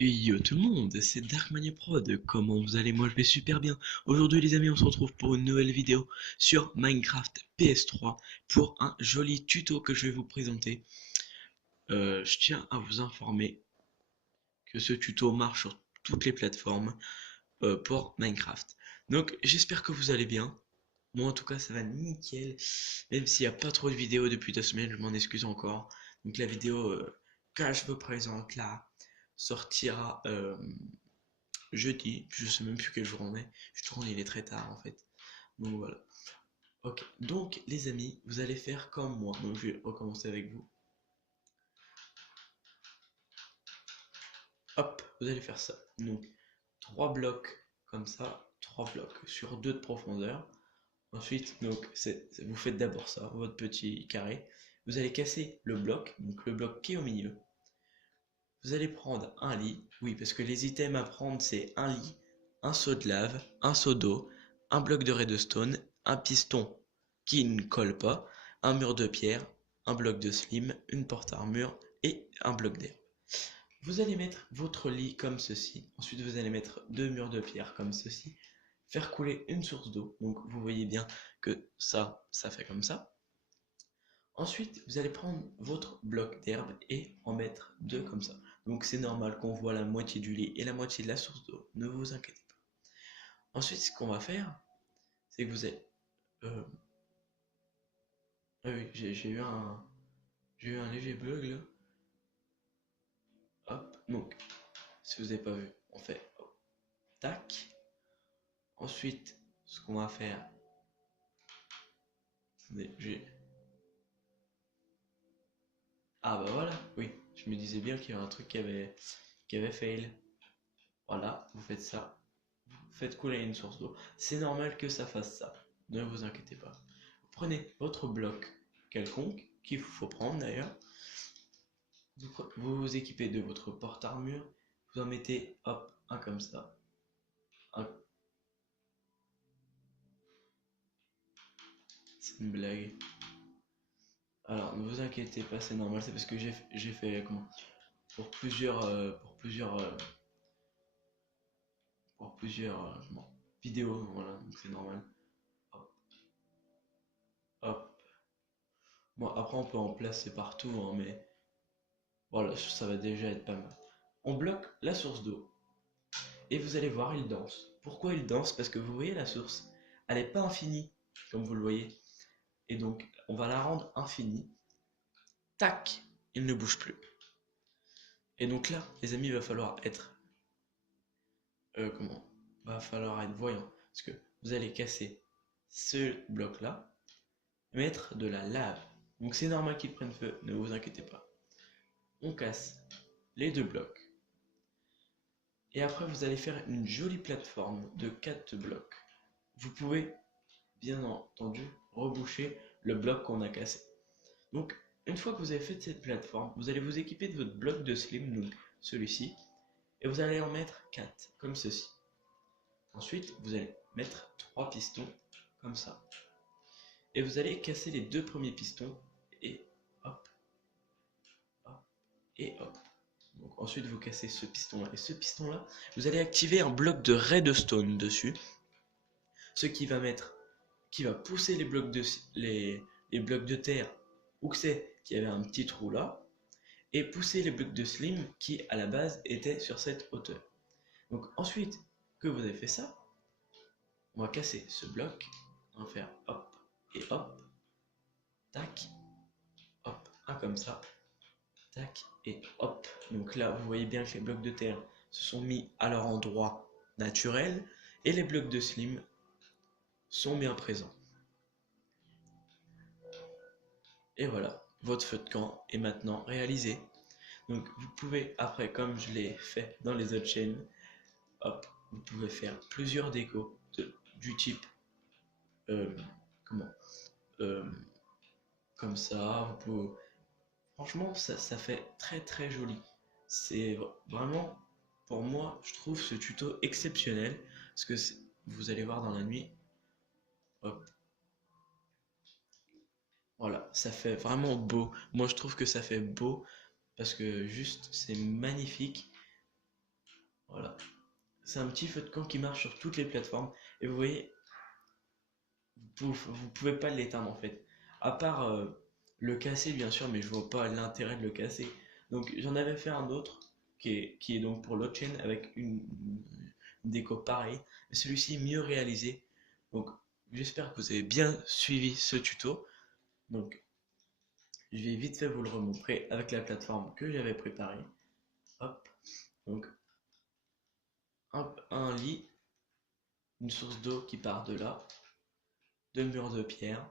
Yo tout le monde, c'est Darkmania Prod, comment vous allez? Moi je vais super bien. Aujourd'hui les amis on se retrouve pour une nouvelle vidéo sur Minecraft PS3 pour un joli tuto que je vais vous présenter. Je tiens à vous informer que ce tuto marche sur toutes les plateformes pour Minecraft. Donc j'espère que vous allez bien. Moi en tout cas ça va nickel, même s'il n'y a pas trop de vidéos depuis 2 semaines, je m'en excuse encore. Donc la vidéo que je vous présente là sortira jeudi, je sais même plus quel jour on est. Je tourne, il est très tard en fait. Donc voilà. Ok, donc les amis, vous allez faire comme moi. Donc je vais recommencer avec vous. Hop, vous allez faire ça. Donc 3 blocs comme ça, 3 blocs sur 2 de profondeur. Ensuite, donc vous faites d'abord ça, votre petit carré. Vous allez casser le bloc, donc le bloc qui est au milieu. Vous allez prendre un lit, oui, parce que les items à prendre c'est un lit, un seau de lave, un seau d'eau, un bloc de redstone, un piston qui ne colle pas, un mur de pierre, un bloc de slim, une porte armure et un bloc d'herbe. Vous allez mettre votre lit comme ceci. Ensuite, vous allez mettre 2 murs de pierre comme ceci. Faire couler une source d'eau. Donc, vous voyez bien que ça fait comme ça. Ensuite, vous allez prendre votre bloc d'herbe et en mettre 2 comme ça. Donc c'est normal qu'on voit la moitié du lit et la moitié de la source d'eau. Ne vous inquiétez pas. Ensuite, ce qu'on va faire, c'est que vous allez... euh, ah oui, j'ai eu un léger bug là. Hop, donc, si vous n'avez pas vu, on fait hop, tac. Ensuite, ce qu'on va faire, ah bah voilà, oui, je me disais bien qu'il y avait un truc qui avait fail. Voilà, vous faites ça. Faites couler une source d'eau. C'est normal que ça fasse ça. Ne vous inquiétez pas. Vous prenez votre bloc quelconque, qu'il faut prendre d'ailleurs. Vous vous équipez de votre porte-armure. Vous en mettez, hop, un comme ça. Un- C'est une blague. Alors, ne vous inquiétez pas, c'est normal. C'est parce que j'ai fait comment pour plusieurs vidéos. Voilà, donc c'est normal. Hop, hop. Bon, après, on peut en placer partout, hein, mais voilà, ça va déjà être pas mal. On bloque la source d'eau. Et vous allez voir, il danse. Pourquoi il danse? Parce que vous voyez la source, elle n'est pas infinie, comme vous le voyez. Et donc, on va la rendre infinie. Tac, il ne bouge plus. Et donc là, les amis, il va falloir être... comment? Va falloir être voyant. Parce que vous allez casser ce bloc-là, mettre de la lave. Donc c'est normal qu'il prenne feu, ne vous inquiétez pas. On casse les 2 blocs. Et après, vous allez faire une jolie plateforme de 4 blocs. Vous pouvez bien entendu reboucher le bloc qu'on a cassé. Donc, une fois que vous avez fait cette plateforme, vous allez vous équiper de votre bloc de slim, donc celui-ci, et vous allez en mettre 4, comme ceci. Ensuite, vous allez mettre 3 pistons, comme ça. Et vous allez casser les 2 premiers pistons, et hop, hop, et hop. Donc, ensuite, vous cassez ce piston-là et ce piston-là. Vous allez activer un bloc de redstone dessus, ce qui va pousser les blocs de terre où que c'est qu'il y avait un petit trou là, et pousser les blocs de slim qui à la base étaient sur cette hauteur. Donc ensuite que vous avez fait ça, on va casser ce bloc, on va faire hop et hop, tac, hop, un comme ça, tac et hop. Donc là vous voyez bien que les blocs de terre se sont mis à leur endroit naturel et les blocs de slim sont bien présents. Et voilà, votre feu de camp est maintenant réalisé. Donc vous pouvez, après, comme je l'ai fait dans les autres chaînes, hop, vous pouvez faire plusieurs décos du type, euh, comment, euh, comme ça. Franchement, ça fait très très joli. C'est vraiment, pour moi, je trouve ce tuto exceptionnel, parce que vous allez voir dans la nuit, hop, voilà, ça fait vraiment beau. Moi, je trouve que ça fait beau, parce que juste, c'est magnifique. Voilà. C'est un petit feu de camp qui marche sur toutes les plateformes. Et vous voyez, vous pouvez pas l'éteindre en fait. À part le casser bien sûr, mais je vois pas l'intérêt de le casser. Donc j'en avais fait un autre qui est donc pour l'autre chaîne avec une déco pareille. Mais celui-ci est mieux réalisé. Donc j'espère que vous avez bien suivi ce tuto. Donc je vais vite fait vous le remontrer avec la plateforme que j'avais préparée. Hop. Donc un lit, une source d'eau qui part de là, deux murs de pierre,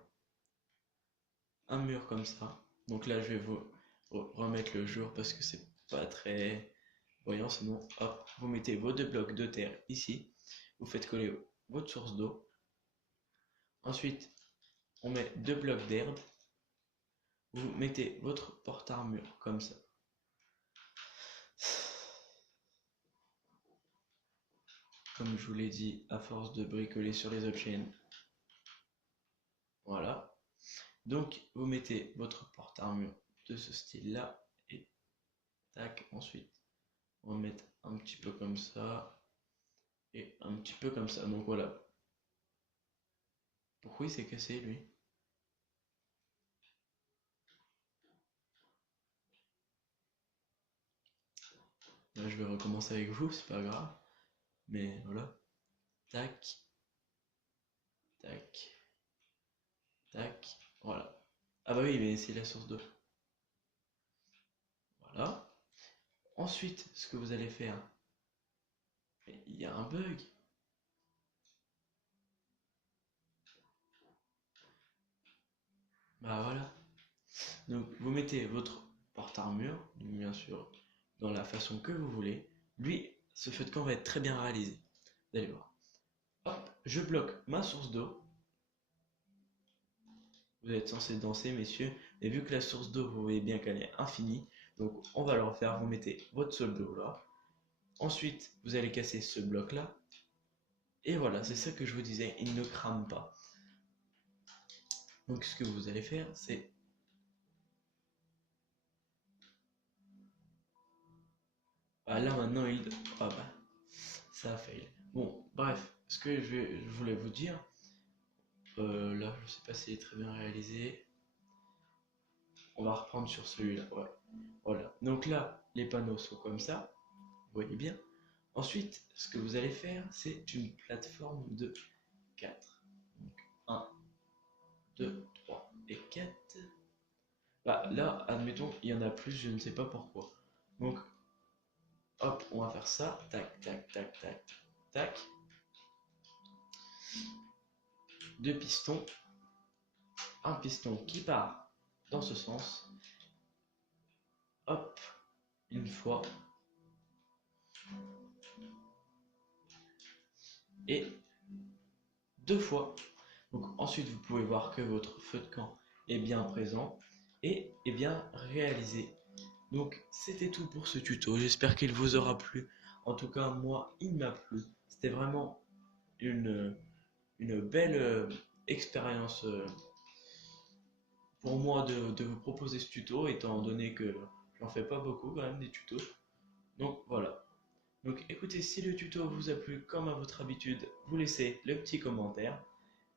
un mur comme ça. Donc là, je vais vous remettre le jour parce que c'est pas très voyant. Sinon, hop, vous mettez vos deux blocs de terre ici. Vous faites coller votre source d'eau. Ensuite, on met deux blocs d'herbe. Vous mettez votre porte-armure comme ça. Comme je vous l'ai dit, à force de bricoler sur les autres chaînes. Voilà. Donc, vous mettez votre porte-armure de ce style-là. Et tac, ensuite, on va mettre un petit peu comme ça. Et un petit peu comme ça. Donc voilà. Pourquoi il s'est cassé, lui? Là, je vais recommencer avec vous, c'est pas grave. Mais voilà. Tac, tac, tac. Voilà. Ah bah oui, mais c'est la source d'eau. Voilà. Ensuite, ce que vous allez faire, il y a un bug. Bah voilà. Donc vous mettez votre porte-armure, bien sûr, dans la façon que vous voulez. Lui, ce feu de camp va être très bien réalisé. Vous allez voir. Hop, je bloque ma source d'eau. Vous êtes censé danser, messieurs. Et vu que la source d'eau, vous voyez bien qu'elle est infinie, donc on va le refaire. Vous mettez votre seule d'eau là. Ensuite, vous allez casser ce bloc là. Et voilà, c'est ça que je vous disais, il ne crame pas. Donc ce que vous allez faire, c'est... Ah, là maintenant, il... Ah bah, ça a fail. Bon, bref, ce que je voulais vous dire, là, je sais pas s'il est très bien réalisé. On va reprendre sur celui-là, ouais. Voilà, donc là, les panneaux sont comme ça, vous voyez bien. Ensuite, ce que vous allez faire, c'est une plateforme de 4. Donc 1, 2, 3 et 4. Bah, là, admettons, il y en a plus, je ne sais pas pourquoi. Donc, hop, on va faire ça. Tac, tac, tac, tac, tac. Deux pistons. Un piston qui part dans ce sens. Hop, une fois. Et deux fois. Donc ensuite, vous pouvez voir que votre feu de camp est bien présent et est bien réalisé. Donc c'était tout pour ce tuto. J'espère qu'il vous aura plu. En tout cas, moi, il m'a plu. C'était vraiment une belle expérience pour moi de vous proposer ce tuto, étant donné que j'en fais pas beaucoup quand même des tutos. Donc voilà. Donc écoutez, si le tuto vous a plu comme à votre habitude, vous laissez le petit commentaire,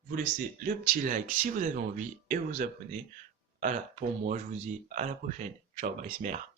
vous laissez le petit like si vous avez envie et vous abonnez. Voilà, pour moi, je vous dis à la prochaine. Ciao, bye, mère.